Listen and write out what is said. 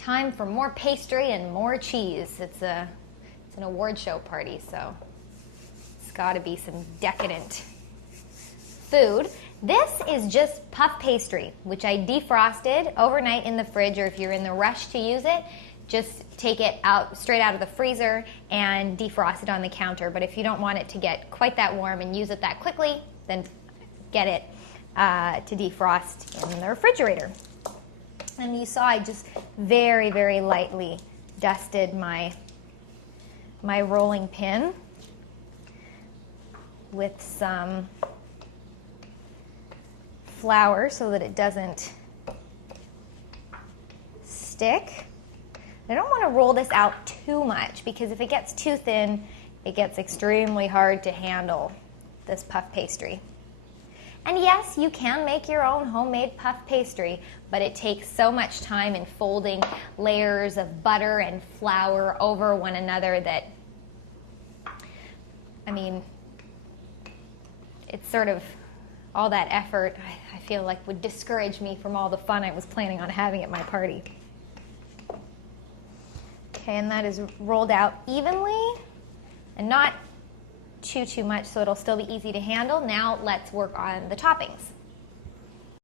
Time for more pastry and more cheese. It's an award show party, so it's got to be some decadent food. This is just puff pastry, which I defrosted overnight in the fridge, or if you're in the rush to use it, just take it out straight out of the freezer and defrost it on the counter. But if you don't want it to get quite that warm and use it that quickly, then get it to defrost in the refrigerator. And you saw I just very, very lightly dusted my rolling pin with some flour so that it doesn't stick. I don't want to roll this out too much, because if it gets too thin, it gets extremely hard to handle this puff pastry. And yes, you can make your own homemade puff pastry, but it takes so much time in folding layers of butter and flour over one another that, I mean, it's sort of all that effort, I feel like, would discourage me from all the fun I was planning on having at my party. Okay, and that is rolled out evenly and not too much, so it'll still be easy to handle. Now let's work on the toppings.